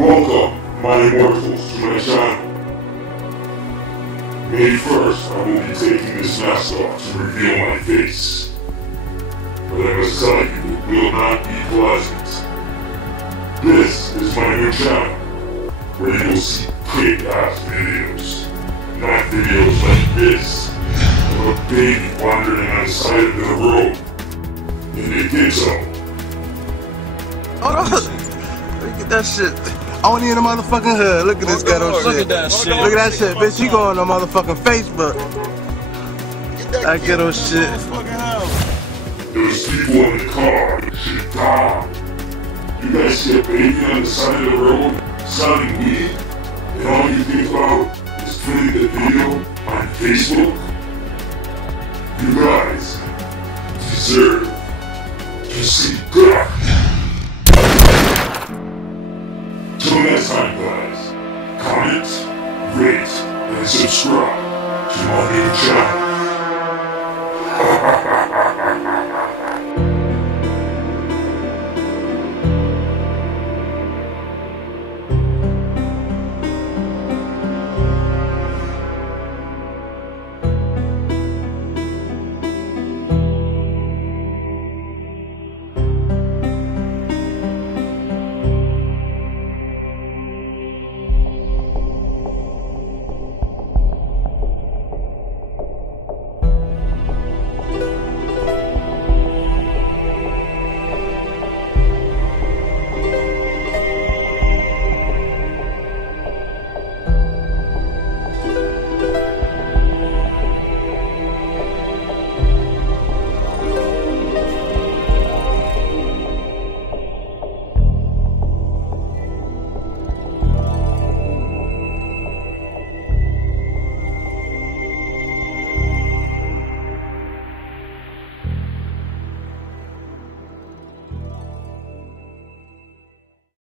Welcome, my immortals, to my channel. May 1st, I will be taking this mask off to reveal my face. But I must tell you, it will not be pleasant. This is my new channel, where you will see quick-ass videos. Not videos like this, of a baby wandering on the side of the road in a ghetto. Hold on. Look at that shit. I want you in the motherfucking hood. Look at this ghetto shit. Look at that shit. Look at that shit. Bitch, you going on motherfucking Facebook. That ghetto shit. Those people in the car should die. You guys see a baby on the side of the road selling weed, and all you think about is putting the video on Facebook? You guys deserve to see death. Till next time, guys, comment, rate, and subscribe to my new channel.